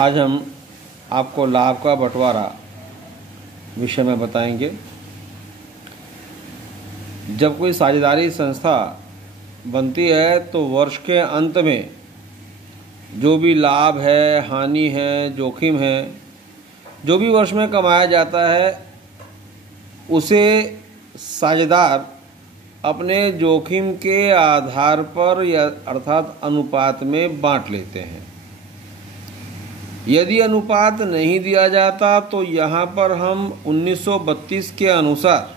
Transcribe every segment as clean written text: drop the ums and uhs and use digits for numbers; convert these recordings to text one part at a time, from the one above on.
आज हम आपको लाभ का बंटवारा विषय में बताएंगे। जब कोई साझेदारी संस्था बनती है तो वर्ष के अंत में जो भी लाभ है, हानि है, जोखिम है, जो भी वर्ष में कमाया जाता है उसे साझेदार अपने जोखिम के आधार पर या अर्थात अनुपात में बांट लेते हैं। यदि अनुपात नहीं दिया जाता तो यहाँ पर हम 1932 के अनुसार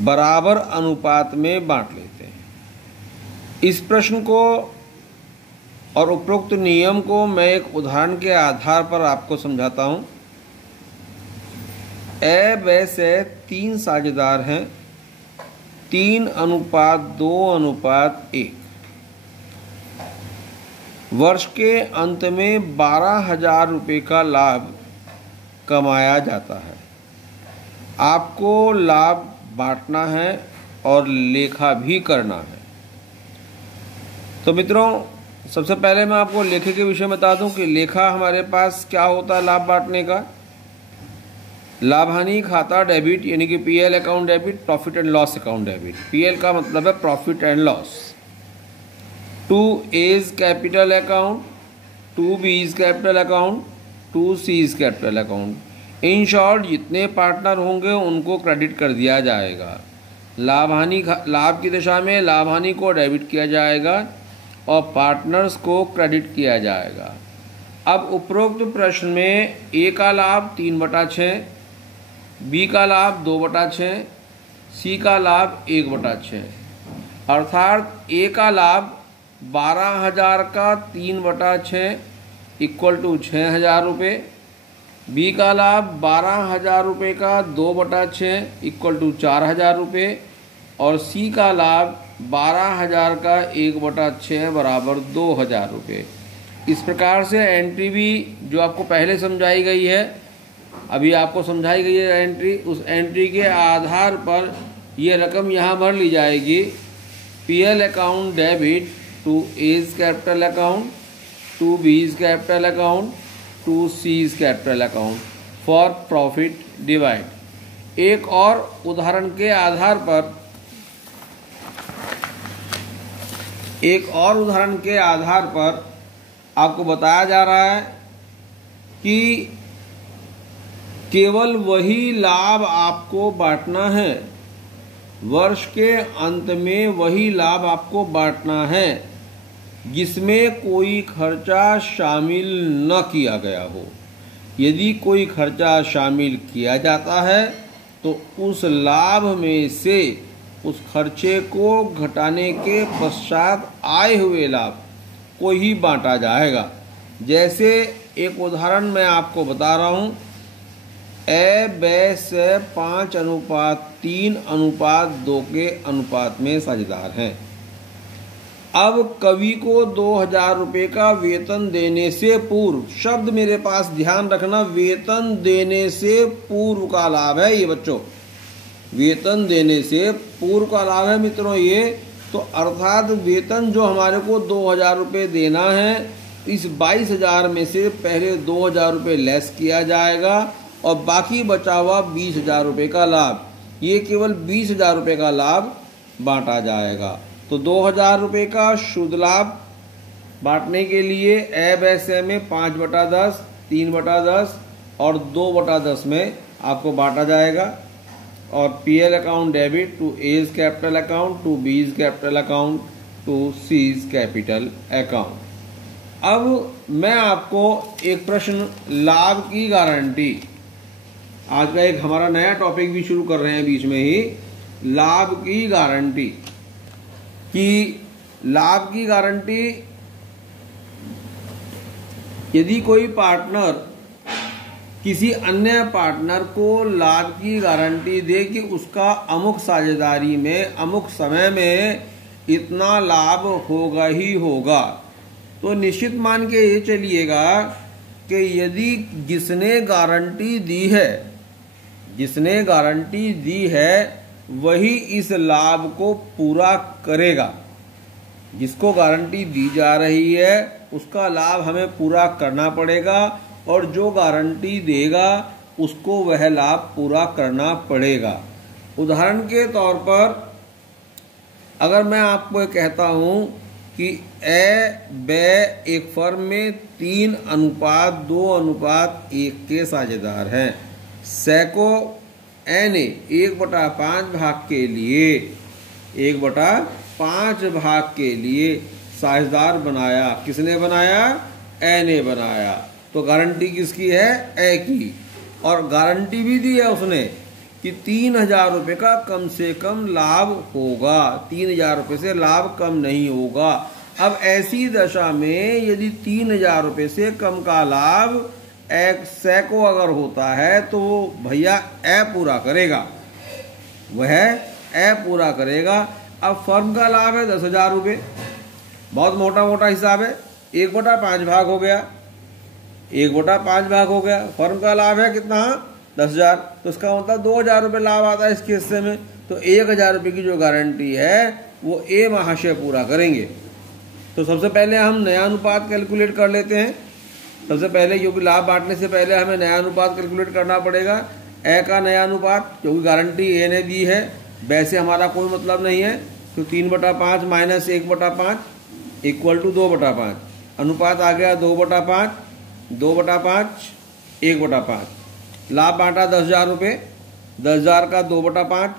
बराबर अनुपात में बांट लेते हैं। इस प्रश्न को और उपरोक्त नियम को मैं एक उदाहरण के आधार पर आपको समझाता हूं। वैसे 3 साझेदार हैं, 3:2:1। वर्ष के अंत में 12,000 रुपये का लाभ कमाया जाता है। आपको लाभ बांटना है और लेखा भी करना है। तो मित्रों, सबसे पहले मैं आपको लेखे के विषय में बता दूं कि लेखा हमारे पास क्या होता है। लाभ बांटने का लाभ हानि खाता डेबिट यानी कि PL account debit, profit and loss account debit. PL का मतलब है profit and loss. 2A is capital account, 2B is capital account, 2C is capital account. In short जितने पार्टनर होंगे उनको क्रेडिट कर दिया जाएगा। लाभ की दिशा में लाभ हानि को डेबिट किया जाएगा और पार्टनर्स को क्रेडिट किया जाएगा। अब उपरोक्त प्रश्न में A का लाभ 3/6, B का लाभ 2/6, C का लाभ 1/6। अर्थात A का लाभ 12,000 का 3/6 इक्वल टू 6,000 रुपये। बी का लाभ 12,000 रुपये का 2/6 इक्वल टू 4,000 रुपये और सी का लाभ 12,000 का 1/6 बराबर 2,000 रुपये। इस प्रकार से एंट्री भी जो आपको पहले समझाई गई है, अभी आपको समझाई गई है एंट्री, उस एंट्री के आधार पर ये रकम यहाँ भर ली जाएगी। PL account debit to A is capital account, 2B is capital account, 2C is capital account for profit divide. एक और उदाहरण के आधार पर आपको बताया जा रहा है कि केवल वही लाभ आपको बांटना है। वर्ष के अंत में वही लाभ आपको बांटना है जिसमें कोई खर्चा शामिल न किया गया हो। यदि कोई खर्चा शामिल किया जाता है तो उस लाभ में से उस खर्चे को घटाने के पश्चात आए हुए लाभ को ही बांटा जाएगा। जैसे एक उदाहरण मैं आपको बता रहा हूं। वैसे 5:3:2 के अनुपात में साझेदार हैं। अब कवि को 2,000 रुपये का वेतन देने से पूर्व, शब्द मेरे पास ध्यान रखना, वेतन देने से पूर्व का लाभ है ये बच्चों, वेतन देने से पूर्व का लाभ है मित्रों ये। तो अर्थात वेतन जो हमारे को 2,000 रुपये देना है, इस 22,000 में से पहले 2,000 रुपये लेस किया जाएगा और बाकी बचा हुआ 20,000 रुपये का लाभ, ये केवल 20,000 रुपये का लाभ बांटा जाएगा। तो 2,000 रुपये का शुद्ध लाभ बांटने के लिए वैसे में 5/10, 3/10 और 2/10 में आपको बांटा जाएगा। और PL account debit to A is capital account, to B is capital account, to C is capital account. अब मैं आपको एक प्रश्न, लाभ की गारंटी, आज का एक हमारा नया टॉपिक भी शुरू कर रहे हैं बीच में ही, लाभ की गारंटी। कि लाभ की गारंटी, यदि कोई पार्टनर किसी अन्य पार्टनर को लाभ की गारंटी दे कि उसका अमुक साझेदारी में अमुक समय में इतना लाभ होगा ही होगा, तो निश्चित मान के ये चलिएगा कि यदि जिसने गारंटी दी है वही इस लाभ को पूरा करेगा। जिसको गारंटी दी जा रही है उसका लाभ हमें पूरा करना पड़ेगा और जो गारंटी देगा उसको वह लाभ पूरा करना पड़ेगा। उदाहरण के तौर पर अगर मैं आपको ये कहता हूँ कि ए बे एक फर्म में 3:2:1 के साझेदार हैं, सैको ए ने 1/5 भाग के लिए 1/5 भाग के लिए साझेदार बनाया। किसने बनाया? ए ने बनाया। तो गारंटी किसकी है? ए की। और गारंटी भी दी है उसने कि 3,000 रुपये का कम से कम लाभ होगा, 3,000 रुपये से लाभ कम नहीं होगा। अब ऐसी दशा में यदि 3,000 रुपये से कम का लाभ एक सैको अगर होता है तो भैया ए पूरा करेगा, वह ए पूरा करेगा। अब फर्म का लाभ है 10,000 रुपये, बहुत मोटा मोटा हिसाब है, 1/5 भाग हो गया, 1/5 भाग हो गया। फर्म का लाभ है कितना? 10,000। तो इसका मतलब 2,000 रुपये लाभ आता है इसके हिस्से में। तो 1,000 रुपये की जो गारंटी है वो ए महाशय पूरा करेंगे। तो सबसे पहले हम नया अनुपात कैलकुलेट कर लेते हैं। सबसे पहले क्योंकि लाभ बांटने से पहले हमें नया अनुपात कैलकुलेट करना पड़ेगा। ए का नया अनुपात, क्योंकि गारंटी ए ने दी है, वैसे हमारा कोई मतलब नहीं है, तो 3/5 माइनस 1/5 इक्वल टू 2/5। अनुपात आ गया 2/5, 2/5, 1/5। लाभ बांटा 10,000 रुपये, 10,000 का 2/5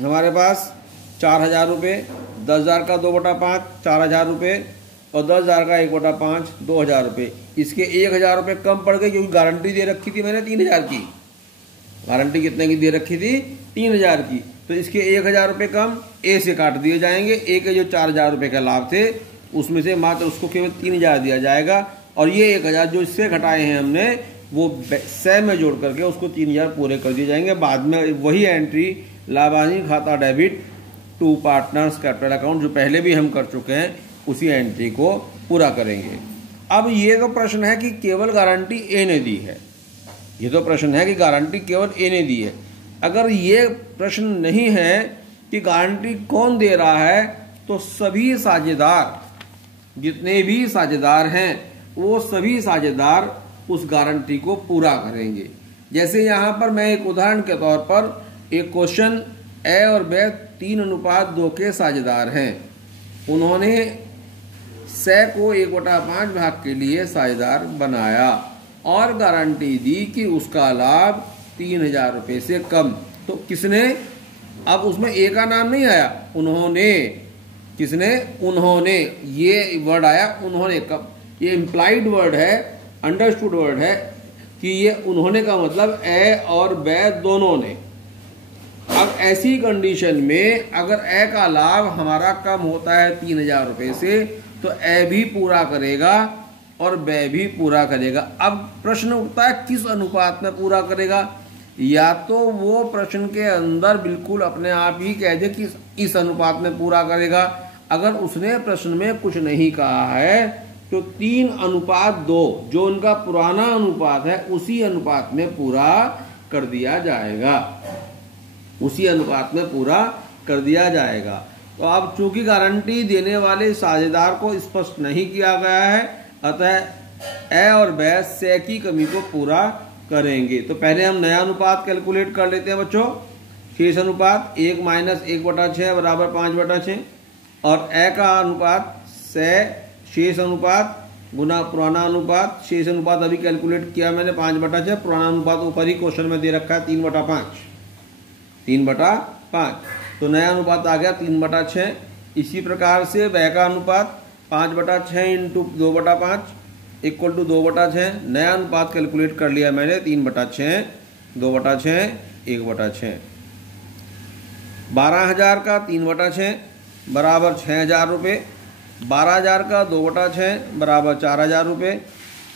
हमारे पास 4,000 रुपये, 10,000 का 2/5 4,000 रुपये और 10,000 का 1/5 2,000 रुपये। इसके 1,000 रुपये कम पड़ गए क्योंकि गारंटी दे रखी थी मैंने 3,000 की। गारंटी कितने की दे रखी थी? 3,000 की। तो इसके 1,000 रुपये कम ए से काट दिए जाएंगे। ए के जो 4,000 रुपये का लाभ थे उसमें से मात्र उसको केवल 3,000 दिया जाएगा और ये 1,000 जो इससे घटाए हैं हमने वो सै में जोड़ करके उसको 3,000 पूरे कर दिए जाएंगे। बाद में वही एंट्री लाभांश खाता debit to partners capital account जो पहले भी हम कर चुके हैं उसी एंट्री को पूरा करेंगे। अब ये तो प्रश्न है कि केवल गारंटी ए ने दी है, ये तो प्रश्न है कि गारंटी केवल ए ने दी है। अगर ये प्रश्न नहीं है कि गारंटी कौन दे रहा है तो सभी साझेदार, जितने भी साझेदार हैं वो सभी साझेदार उस गारंटी को पूरा करेंगे। जैसे यहाँ पर मैं एक उदाहरण के तौर पर एक क्वेश्चन, ए और बे 3:2 के साझेदार हैं, उन्होंने सै को 1/5 भाग के लिए साझेदार बनाया और गारंटी दी कि उसका लाभ 3,000 रुपये से कम। तो किसने? अब उसमें ए का नाम नहीं आया, उन्होंने। किसने? उन्होंने। ये वर्ड आया उन्होंने। कब? ये इम्प्लाइड वर्ड है, अंडरस्टूड वर्ड है कि ये उन्होंने का मतलब ए और बे दोनों ने। अब ऐसी कंडीशन में अगर ए का लाभ हमारा कम होता है 3,000 रुपये से तो ए भी पूरा करेगा और बे भी पूरा करेगा। अब प्रश्न उठता है किस अनुपात में पूरा करेगा? या तो वो प्रश्न के अंदर बिल्कुल अपने आप ही कह दे कि इस अनुपात में पूरा करेगा। अगर उसने प्रश्न में कुछ नहीं कहा है तो 3:2 जो उनका पुराना अनुपात है उसी अनुपात में पूरा कर दिया जाएगा, उसी अनुपात में पूरा कर दिया जाएगा। तो अब चूंकि गारंटी देने वाले साझेदार को स्पष्ट नहीं किया गया है अतः ए और बे से की कमी को पूरा करेंगे। तो पहले हम नया अनुपात कैलकुलेट कर लेते हैं बच्चों। शेष अनुपात 1 माइनस 1/6 बराबर 5/6 और ए का अनुपात से शेष अनुपात गुना पुराना अनुपात। शेष अनुपात अभी कैलकुलेट किया मैंने 5/6, पुराना अनुपात ऊपर ही क्वेश्चन में दे रखा है 3/5, 3/5। तो नया अनुपात आ गया 3/6। इसी प्रकार से वह का अनुपात 5/6 इंटू 2/5 इक्वल टू 2/6। नया अनुपात कैलकुलेट कर लिया मैंने 3/6, 2/6, 1/6। 12,000 का 3/6 बराबर 6,000 रुपये। 12,000 का 2/6 बराबर 4,000 रुपये।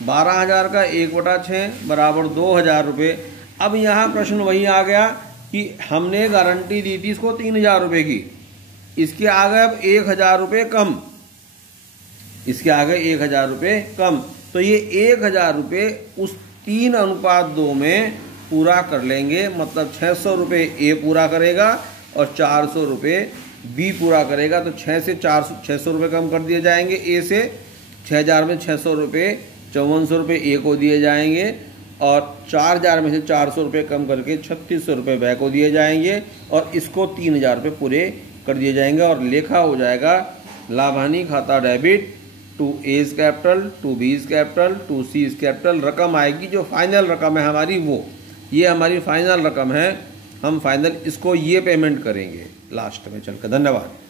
12,000 का 1/6 बराबर 2,000 रुपये। अब यहाँ प्रश्न वही आ गया कि हमने गारंटी दी थी इसको 3,000 रुपये की, इसके आगे अब 1,000 रुपये कम, इसके आगे 1,000 रुपये कम। तो ये 1,000 रुपये उस 3:2 में पूरा कर लेंगे, मतलब 600 रुपये ए पूरा करेगा और 400 रुपये बी पूरा करेगा। तो 6 से 400 600 रुपये कम कर दिए जाएंगे ए से 6,000 में 600 रुपये, 5400 रुपये ए को दिए जाएंगे और 4,000 में से 400 रुपये कम करके 3600 रुपये बै को दिए जाएंगे और इसको 3,000 रुपये पूरे कर दिए जाएंगे और लेखा हो जाएगा लाभ हानि खाता debit to A's capital, to B's capital, to C's capital. रकम आएगी जो फाइनल रकम है हमारी, वो ये हमारी फाइनल रकम है। हम फाइनल इसको ये पेमेंट करेंगे लास्ट में चलकर। धन्यवाद।